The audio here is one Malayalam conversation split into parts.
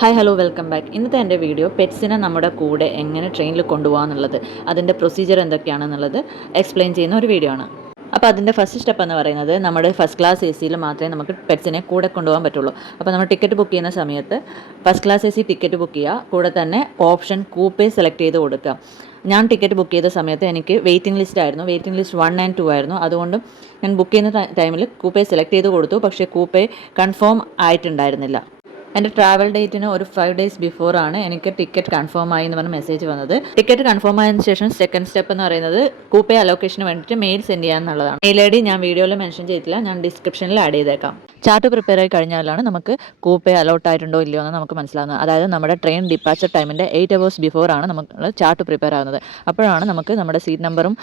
Hi hello welcome back. ഇന്നത്തെ എൻ്റെ വീഡിയോ പെറ്റ്സിനെ നമ്മുടെ കൂടെ എങ്ങനെ ട്രെയിനിൽ കൊണ്ടുപോകാമെന്നുള്ളത്, അതിൻ്റെ പ്രൊസീജിയർ എന്തൊക്കെയാണെന്നുള്ളത് എക്സ്പ്ലെയിൻ ചെയ്യുന്ന ഒരു വീഡിയോ ആണ്. അപ്പോൾ അതിൻ്റെ ഫസ്റ്റ് സ്റ്റെപ്പ് എന്ന് പറയുന്നത്, നമ്മുടെ ഫസ്റ്റ് ക്ലാസ് എ സിയിൽ മാത്രമേ നമുക്ക് പെറ്റ്സിനെ കൂടെ കൊണ്ടുപോകാൻ പറ്റുള്ളൂ. അപ്പോൾ നമ്മൾ ടിക്കറ്റ് ബുക്ക് ചെയ്യുന്ന സമയത്ത് first class A C ticket book ചെയ്യുക, കൂടെ തന്നെ ഓപ്ഷൻ കൂപ്പേ സെലക്ട് ചെയ്ത് കൊടുക്കുക. ഞാൻ ടിക്കറ്റ് ബുക്ക് ചെയ്ത സമയത്ത് എനിക്ക് വെയിറ്റിംഗ് ലിസ്റ്റ് ആയിരുന്നു, വെയിറ്റിംഗ് ലിസ്റ്റ് 1 and 2 ആയിരുന്നു. അതുകൊണ്ട് ഞാൻ ബുക്ക് ചെയ്യുന്ന ടൈമിൽ കൂപ്പേ സെലക്ട് ചെയ്ത് കൊടുത്തു, പക്ഷേ കൂപ്പേ കൺഫേം ആയിട്ടുണ്ടായിരുന്നില്ല. എൻ്റെ ട്രാവൽ ഡേറ്റിന് ഒരു 5 days ബിഫോർ ആണ് എനിക്ക് ടിക്കറ്റ് കൺഫേം ആയി എന്ന് പറഞ്ഞ മെസ്സേജ് വന്നത്. ടിക്കറ്റ് കൺഫേം ആയതിനു ശേഷം സെക്കൻഡ് സ്റ്റെപ്പ് എന്ന് പറയുന്നത് കൂപ്പേ അലോക്കേഷന് വേണ്ടിയിട്ട് മെയിൽ സെൻഡ് ചെയ്യുക എന്നുള്ളതാണ്. മെയിൽ ID ഞാൻ വീഡിയോയിൽ മെൻഷൻ ചെയ്തിട്ടില്ല, ഞാൻ ഡിസ്ക്രിപ്ഷനിൽ ആഡ് ചെയ്തേക്കാം. ചാർട്ട് പ്രിപ്പയർ ആയി കഴിഞ്ഞാലാണ് നമുക്ക് കൂപ്പേ അലോട്ട് ആയിട്ടുണ്ടോ ഇല്ലയോ എന്ന് നമുക്ക് മനസ്സിലാകുന്നത്. അതായത് നമ്മുടെ ട്രെയിൻ ഡിപ്പാച്ചർ ടൈമിൻ്റെ 8 hours ബിഫോർ ആണ് നമുക്ക് ചാർട്ട് പ്രിപ്പയർ ആകുന്നത്. അപ്പോഴാണ് നമുക്ക് നമ്മുടെ സീറ്റ് നമ്പറും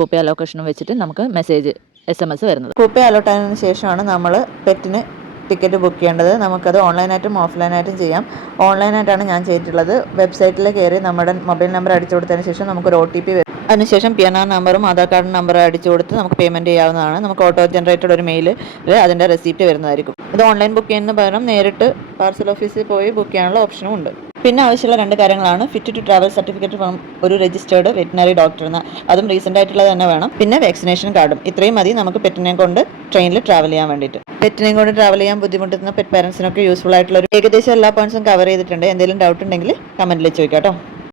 കൂപ്പേ അലോക്കേഷനും വെച്ചിട്ട് നമുക്ക് മെസ്സേജ് SMS വരുന്നത്. കൂപ്പേ അലോട്ട് ആയതിനു ശേഷമാണ് നമ്മൾ പെറ്റിന് ടിക്കറ്റ് ബുക്ക് ചെയ്യേണ്ടത്. നമുക്കത് ഓൺലൈനായിട്ടും ഓഫ്ലൈനായിട്ടും ചെയ്യാം. ഓൺലൈനായിട്ടാണ് ഞാൻ ചെയ്തിട്ടുള്ളത്. വെബ്സൈറ്റിൽ കയറി നമ്മുടെ മൊബൈൽ നമ്പർ അടിച്ചു കൊടുത്തതിന് ശേഷം നമുക്കൊരു OTP വരും. അതിനുശേഷം PNR നമ്പറും ആധാർ കാർഡ് നമ്പറും അടിച്ചു കൊടുത്ത് നമുക്ക് പേയ്മെൻറ്റ് ചെയ്യാവുന്നതാണ്. നമുക്ക് ഓട്ടോ ജനറേറ്റഡ് ഒരു മെയിൽ അതിൻ്റെ റെസിപ്റ്റ് വരുന്നതായിരിക്കും. ഇത് ഓൺലൈൻ ബുക്ക് ചെയ്യുന്നതിന് പകരം നേരിട്ട് പാർസൽ ഓഫീസിൽ പോയി ബുക്ക് ചെയ്യാനുള്ള ഓപ്ഷനും ഉണ്ട്. പിന്നെ ആവശ്യമുള്ള 2 കാര്യങ്ങളാണ്: fit to travel certificate from ഒരു രജിസ്റ്റേർഡ് വെറ്റിനറി ഡോക്ടർ എന്ന, അതും റീസെൻ്റ് ആയിട്ടുള്ളത് തന്നെ വേണം. പിന്നെ വാക്സിനേഷൻ കാർഡും. ഇത്രയും മതി നമുക്ക് പെറ്റിനെ കൊണ്ട് ട്രെയിനിൽ ട്രാവൽ ചെയ്യാൻ വേണ്ടിയിട്ട്. പെറ്റിനെ കൊണ്ട് ട്രാവൽ ചെയ്യാൻ ബുദ്ധിമുട്ടുന്ന പെറ്റ് പാരൻസിനൊക്കെ യൂസ്ഫുൾ ആയിട്ടുള്ള ഒരു ഏകദേശം എല്ലാ പോയിന്റ്സും കവർ ചെയ്തിട്ടുണ്ട്. എന്തെങ്കിലും ഡൗട്ട് ഉണ്ടെങ്കിൽ കമൻറ്റിൽ ചോദിക്കാം കേട്ടോ.